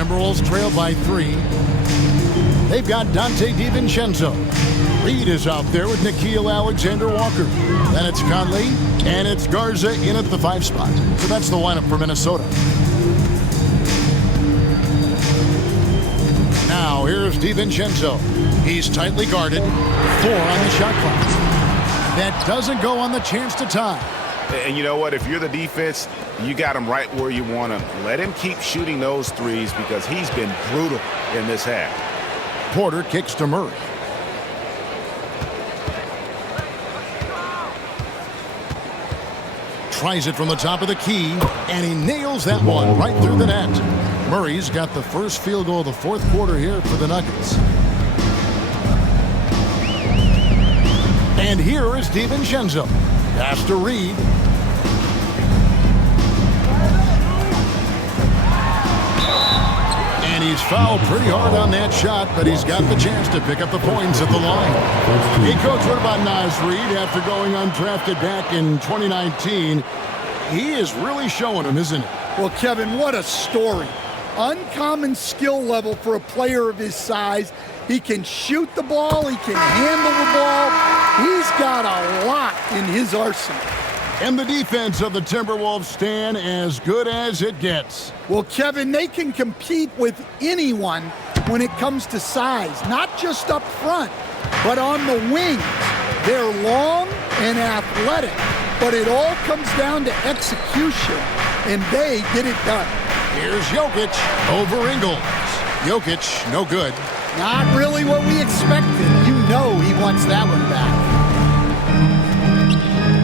Timberwolves trail by 3. They've got Dante DiVincenzo. Reid is out there with Nickeil Alexander-Walker. Then it's Conley, and it's Garza in at the 5 spot. So that's the lineup for Minnesota. Now here's DiVincenzo. He's tightly guarded. 4 on the shot clock. That doesn't go on the chance to tie. And you know what? If you're the defense, you got him right where you want him. Let him keep shooting those threes because he's been brutal in this half. Porter kicks to Murray. Tries it from the top of the key, and he nails that one right through the net. Murray's got the first field goal of the 4th quarter here for the Nuggets. And here is DiVincenzo. Pass to Reid. And he's fouled pretty hard on that shot, but he's got the chance to pick up the points at the line. Hey, Coach, what about Naz Reid after going undrafted back in 2019? He is really showing him, isn't he? Well, Kevin, what a story. Uncommon skill level for a player of his size. He can shoot the ball. He can handle the ball. He's got a lot in his arsenal. And the defense of the Timberwolves stand as good as it gets. Well, Kevin, they can compete with anyone when it comes to size, not just up front, but on the wings. They're long and athletic, but it all comes down to execution, and they get it done. Here's Jokic over Ingles. Jokic, no good. Not really what we expected. You know he wants that one back.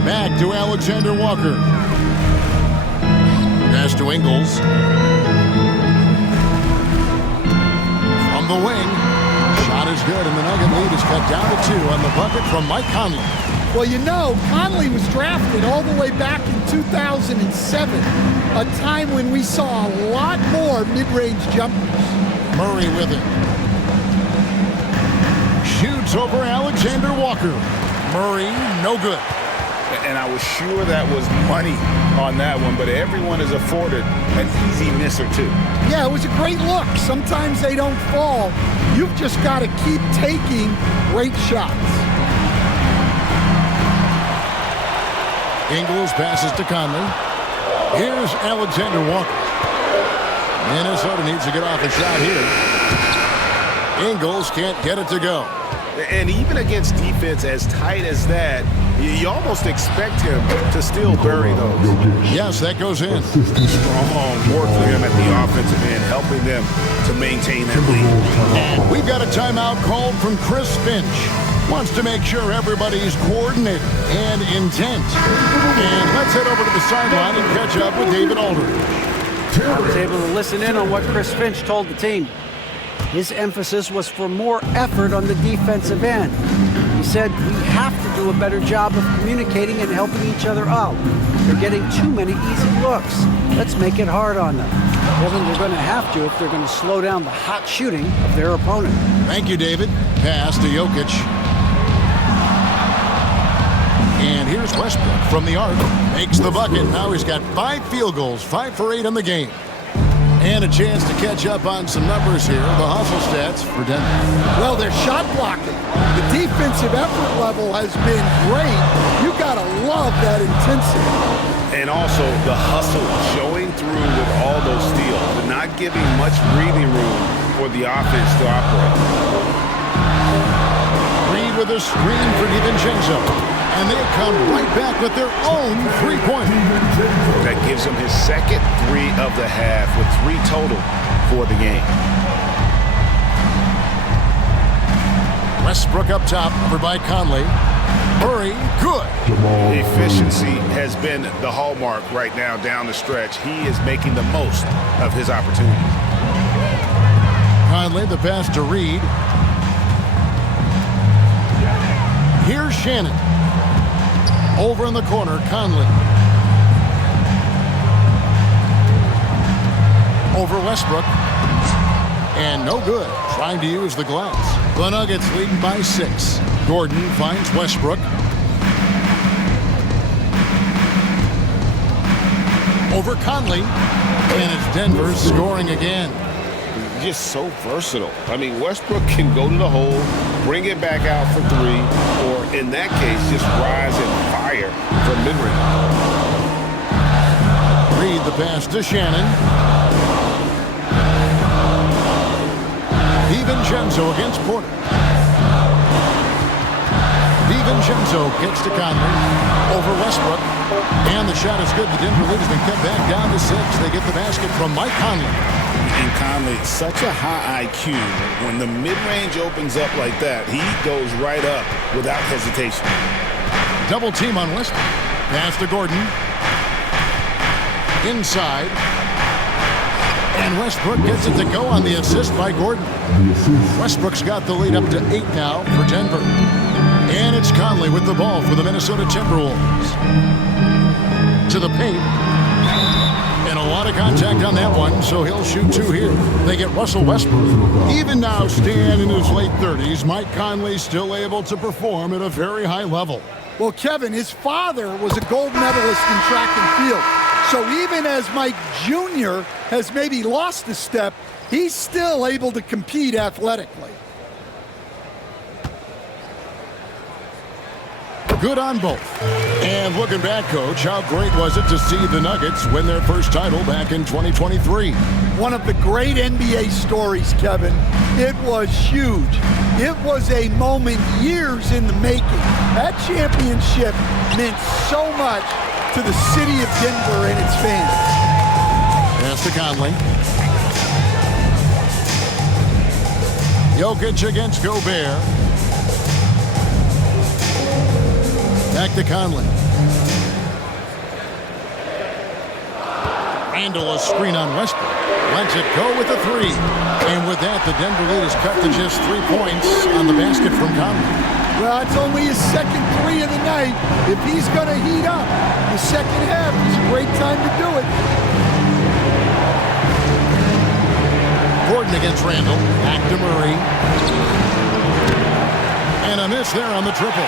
Back to Alexander-Walker. Pass to Ingles. From the wing. Shot is good, and the Nugget lead is cut down to 2 on the bucket from Mike Conley. Well, you know, Conley was drafted all the way back in 2007, a time when we saw a lot more mid-range jumpers. Murray with it. Shoots over Alexander-Walker. Murray, no good. And I was sure that was money on that one, but everyone is afforded an easy miss or 2. Yeah, it was a great look. Sometimes they don't fall. You've just got to keep taking great shots. Ingles passes to Conley. Here's Alexander-Walker. Minnesota needs to get off a shot here. Ingles can't get it to go. And even against defense as tight as that, you almost expect him to still bury those. Yes, that goes in. Strong work for him at the offensive end, helping them to maintain that lead. And we've got a timeout called from Chris Finch. Wants to make sure everybody's coordinated and intent. And let's head over to the sideline and catch up with David Aldridge. I was able to listen in on what Chris Finch told the team. His emphasis was for more effort on the defensive end. He said, we have to do a better job of communicating and helping each other out. They're getting too many easy looks. Let's make it hard on them. Kevin, they're going to have to if they're going to slow down the hot shooting of their opponent. Thank you, David. Pass to Jokic. And here's Westbrook from the arc. Makes the bucket. Now he's got 5 field goals, 5 for 8 on the game. And a chance to catch up on some numbers here. The hustle stats for Denver. Well, they're shot blocking. The defensive effort level has been great. You got to love that intensity. And also the hustle showing through with all those steals and not giving much breathing room for the offense to operate. Reid with a screen for DiVincenzo. And they come right back with their own 3-pointer. That gives him his second 3 of the half with 3 total for the game. Westbrook up top, over by Conley. Murray, good. Efficiency has been the hallmark right now down the stretch. He is making the most of his opportunities. Conley, the pass to Reid. Here's Shannon. Over in the corner, Conley. Over Westbrook. And no good. Trying to use the glass. The Nuggets leading by 6. Gordon finds Westbrook. Over Conley. And it's Denver scoring again. just so versatile. I mean, Westbrook can go to the hole, bring it back out for three, or in that case, just rise and fire from mid-range. Reid the pass to Shannon. DiVincenzo against Porter. DiVincenzo kicks to Conley over Westbrook. And the shot is good. The Denver lead has been kept back down to 6. They get the basket from Mike Conley. And Conley, such a high IQ. When the mid-range opens up like that, he goes right up without hesitation. Double team on Westbrook. Pass to Gordon. Inside. And Westbrook gets it to go on the assist by Gordon. Westbrook's got the lead up to 8 now for Denver. And it's Conley with the ball for the Minnesota Timberwolves. To the paint. And a lot of contact on that one, so he'll shoot 2 here. They get Russell Westbrook. Even now, Stan in his late 30s, Mike Conley still able to perform at a very high level. Well, Kevin, his father was a gold medalist in track and field. So even as Mike Jr. has maybe lost a step, he's still able to compete athletically. Good on both. And looking back, Coach, how great was it to see the Nuggets win their first title back in 2023? One of the great NBA stories, Kevin. It was huge. It was a moment years in the making. That championship meant so much to the city of Denver and its fans. Pass to Conley. Jokic against Gobert. Back to Conley. Randle a screen on Westbrook. Lets it go with a 3. And with that, the Denver lead is cut to just 3 points on the basket from Conley. Well, it's only his second 3 of the night. If he's going to heat up, the second half is a great time to do it. Gordon against Randle. Back to Murray. And a miss there on the triple.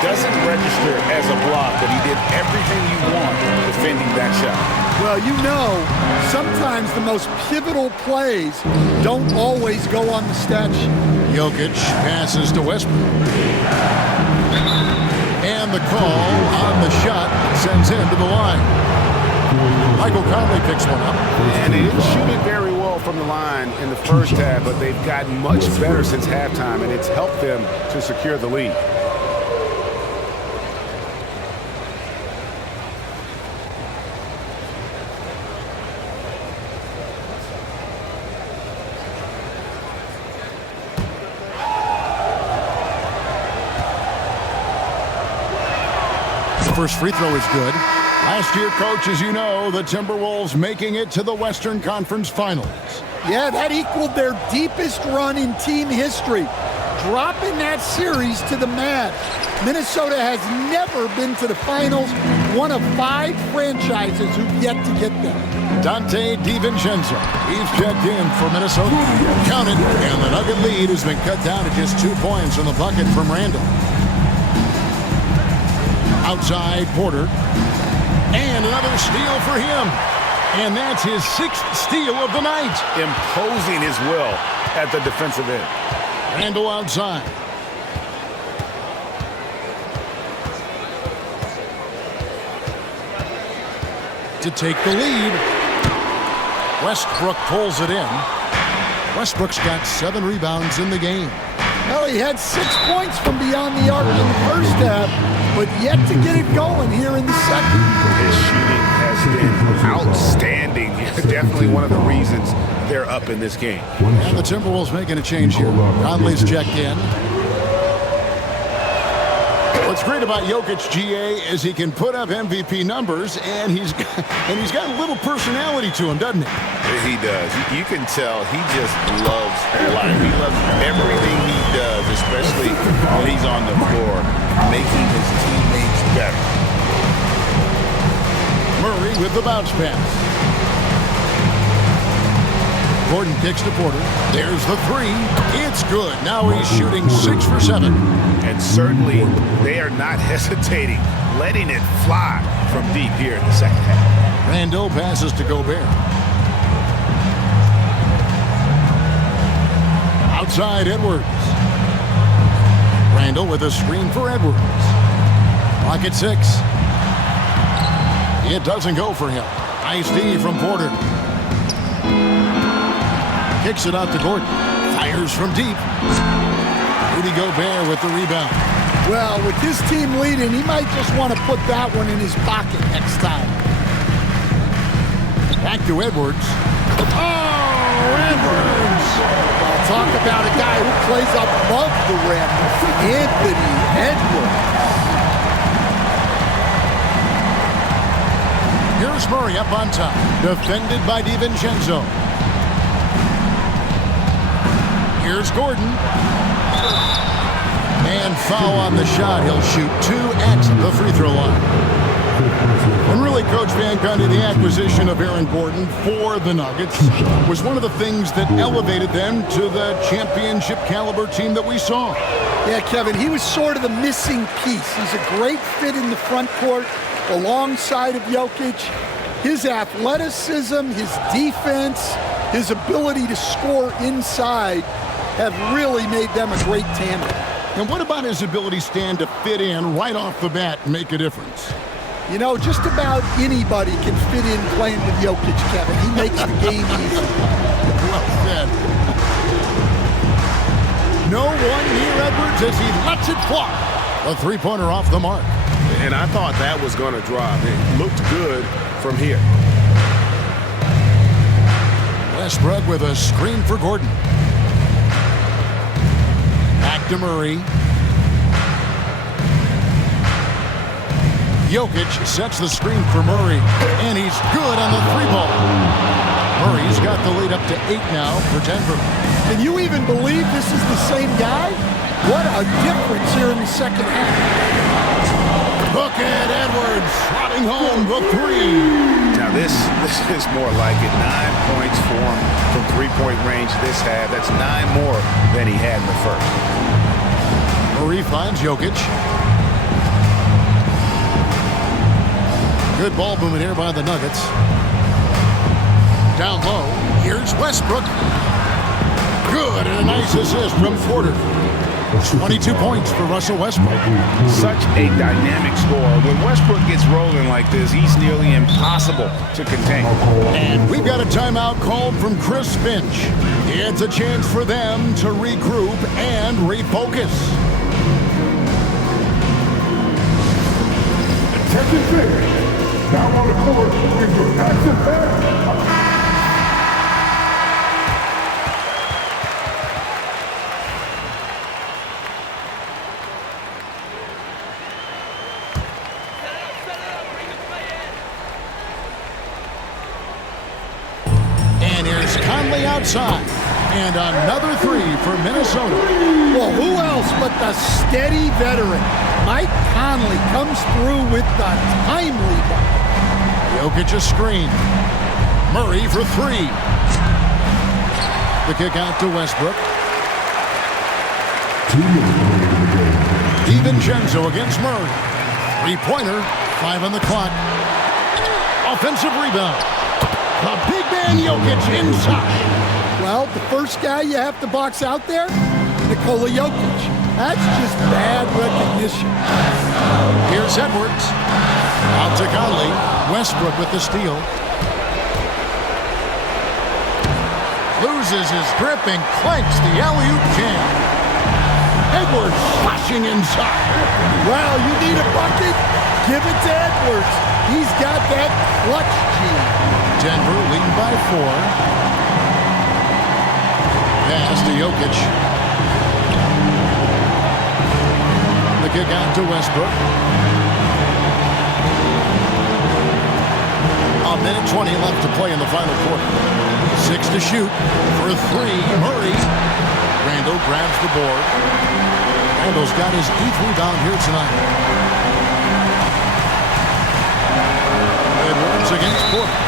Doesn't register as a block, but he did everything you want defending that shot. Well, you know, sometimes the most pivotal plays don't always go on the stat sheet. Jokic passes to Westbrook. And the call on the shot sends him to the line. Michael Conley picks one up. And they didn't shoot it very well from the line in the first half, but they've gotten much better since halftime, and it's helped them to secure the lead. First free throw is good. Last year, Coach, as you know, the Timberwolves making it to the Western Conference Finals. Yeah, that equaled their deepest run in team history, dropping that series to the Mavs. Minnesota has never been to the finals, one of 5 franchises who've yet to get there. Dante DiVincenzo, he's checked in for Minnesota. Counted, and the Nugget lead has been cut down to just 2 points on the bucket from Randle. Outside, Porter. And another steal for him. And that's his 6th steal of the night. Imposing his will at the defensive end. Randle outside. To take the lead. Westbrook pulls it in. Westbrook's got 7 rebounds in the game. Well, he had 6 points from beyond the arc in the first half, but yet to get it going here in the second. His shooting has been outstanding. Definitely one of the reasons they're up in this game. And the Timberwolves making a change here. Conley's checked in. What's great about Jokic, GA, is he can put up MVP numbers, and he's got a little personality to him, doesn't he? He does. You can tell he just loves life. He loves everything he does, especially when he's on the floor, making his teammates better. Murray with the bounce pass. Gordon kicks to Porter. There's the 3. It's good. Now he's shooting 6 for 7. And certainly they are not hesitating, letting it fly from deep here in the second half. Randle passes to Gobert. inside Edwards. Randle with a screen for Edwards. Clock at 6. It doesn't go for him. Nice D from Porter. Kicks it out to Gordon. Fires from deep. Rudy Gobert with the rebound. Well, with his team leading, he might just want to put that one in his pocket next time. Back to Edwards. Oh, Edwards! Well, talk about a guy who plays above the rim. Anthony Edwards. Here's Murray up on top. Defended by DiVincenzo. Here's Gordon. And foul on the shot. He'll shoot 2 at the free throw line. And really, Coach Van Gundy, the acquisition of Aaron Gordon for the Nuggets was one of the things that elevated them to the championship caliber team that we saw. Yeah, Kevin, he was sort of the missing piece. He's a great fit in the front court alongside of Jokic. His athleticism, his defense, his ability to score inside have really made them a great tandem. And what about his ability, Stan, to fit in right off the bat and make a difference? You know, just about anybody can fit in playing with Jokic, Kevin. He makes the game easy. Well said. No one near Edwards as he lets it fly. A three-pointer off the mark. And I thought that was going to drop. It looked good from here. Westbrook with a screen for Gordon. Back to Murray. Jokic sets the screen for Murray, and he's good on the 3-ball. Murray's got the lead up to 8 now for Denver. Can you even believe this is the same guy? What a difference here in the second half. Look at Edwards slotting home the 3. Now this is more like it. 9 points for him from three-point range this half. That's 9 more than he had in the first. Murray finds Jokic. Good ball movement here by the Nuggets. Down low, here's Westbrook. Good, and a nice assist from Porter. 22 points for Russell Westbrook. Such a dynamic scorer. When Westbrook gets rolling like this, he's nearly impossible to contain. And we've got a timeout called from Chris Finch. It's a chance for them to regroup and refocus. Attention fans. Now on the court is your action back. And here's Conley outside. And another 3 for Minnesota. Well, who else but the steady veteran? Mike Conley comes through with the timely bucket. Jokic a screen. Murray for 3. The kick out to Westbrook. DiVincenzo against Murray. 3-pointer, 5 on the clock. Offensive rebound. The big man Jokic inside. Well, the first guy you have to box out there, Nikola Jokic. That's just bad recognition. Here's Edwards. Out to Conley. Westbrook with the steal. Loses his grip and clanks the alley-oop jam. Edwards flashing inside. Well, you need a bucket? Give it to Edwards. He's got that clutch gene. Denver leading by 4. Pass to Jokic. The kick out to Westbrook. A minute 20 left to play in the final quarter. 6 to shoot for 3. Murray. Randle grabs the board. Randle's got his 8th rebound here tonight. Edwards against Porter.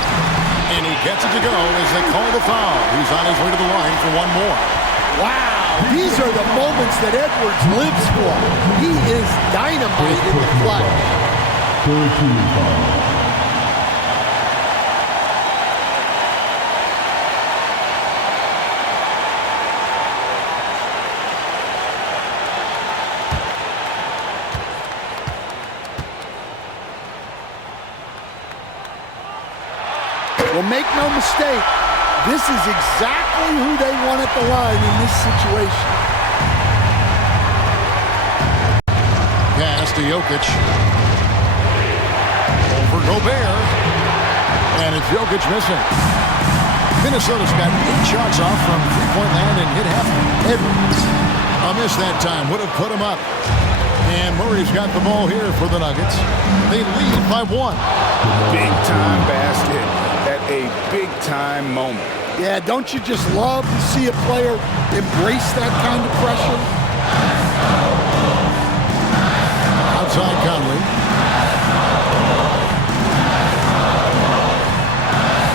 And he gets it to go as they call the foul. He's on his way to the line for one more. Wow, these are the moments that Edwards lives for. He is dynamite in the clutch. make no mistake, this is exactly who they want at the line in this situation. Pass to Jokic. Over Gobert. And it's Jokic missing. Minnesota's got 8 shots off from three-point land and hit half. Edwards. A miss that time. Would have put him up. And Murray's got the ball here for the Nuggets. They lead by 1. Big-time basket at a big-time moment. Yeah, don't you just love to see a player embrace that kind of pressure? Outside Conley.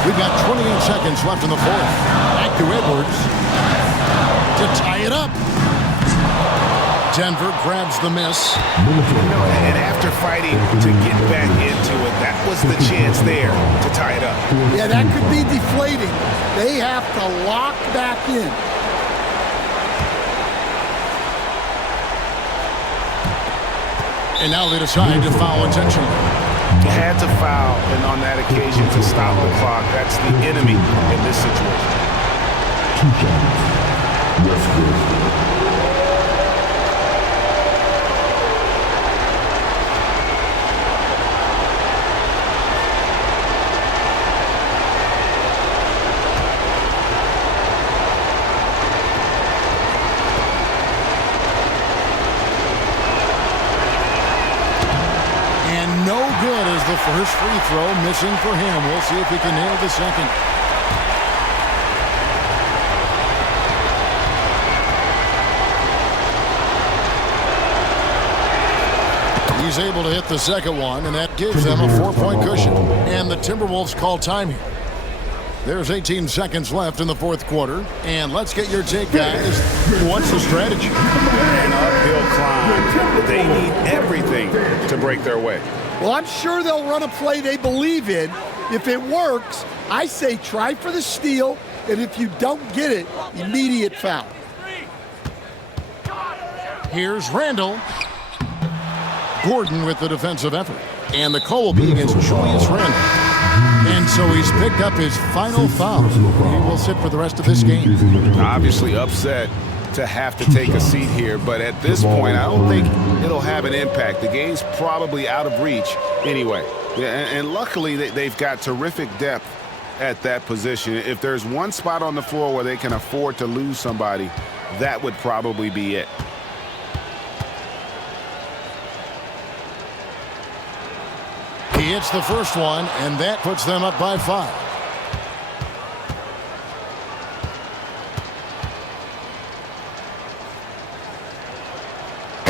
We've got 28 seconds left in the fourth. Back to Edwards to tie it up. Denver grabs the miss. And after fighting to get back into it, that was the chance there to tie it up. Yeah, that could be deflating. They have to lock back in. And now they decide to foul intentionally. Had to foul, and on that occasion to stop the clock. That's the enemy in this situation. 2 shots. Westbrook. The first free throw missing for him. We'll see if he can nail the second. He's able to hit the second one, and that gives them a 4-point cushion. And the Timberwolves call time here. There's 18 seconds left in the fourth quarter. And let's get your take, guys. What's the strategy? An uphill climb. They need everything to break their way. Well, I'm sure they'll run a play they believe in. If it works, I say try for the steal, and if you don't get it, immediate foul. Here's Randle. Gordon with the defensive effort. And the call will be against Julius Randle. And so he's picked up his final foul. He will sit for the rest of this game. Obviously upset to have to take a seat here, but at this point, I don't think it'll have an impact. The game's probably out of reach anyway. And luckily, they've got terrific depth at that position. If there's one spot on the floor where they can afford to lose somebody, that would probably be it. He hits the first one, and that puts them up by 5.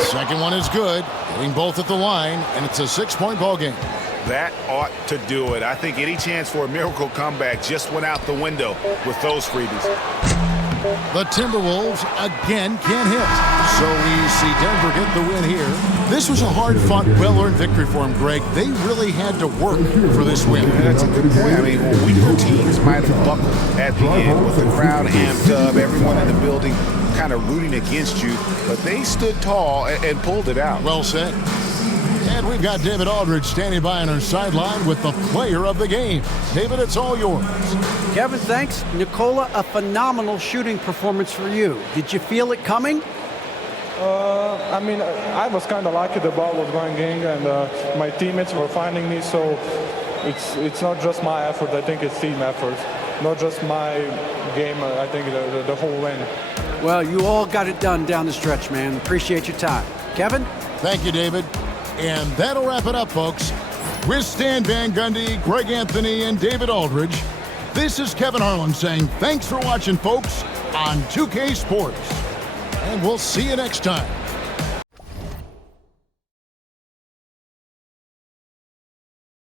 Second one is good, hitting both at the line, and it's a 6-point ball game. That ought to do it. I think any chance for a miracle comeback just went out the window with those freebies. The Timberwolves again can't hit. So we see Denver get the win here. This was a hard-fought, well-earned victory for them, Greg. They really had to work for this win. That's a good point. I mean, weaker teams might have buckled at the end with the crowd amped up, everyone in the building kind of rooting against you, but they stood tall and pulled it out. Well said. And we've got David Aldridge standing by on our sideline with the player of the game. David, it's all yours. Kevin, thanks. Nikola, a phenomenal shooting performance for you. Did you feel it coming? I mean, I was kind of lucky the ball was going in, and my teammates were finding me, so it's not just my effort. I think it's team effort, not just my game. I think the whole win. Well, you all got it done down the stretch, man. Appreciate your time. Kevin? Thank you, David. And that'll wrap it up, folks. With Stan Van Gundy, Greg Anthony, and David Aldridge, this is Kevin Harlan saying thanks for watching, folks, on 2K Sports. And we'll see you next time.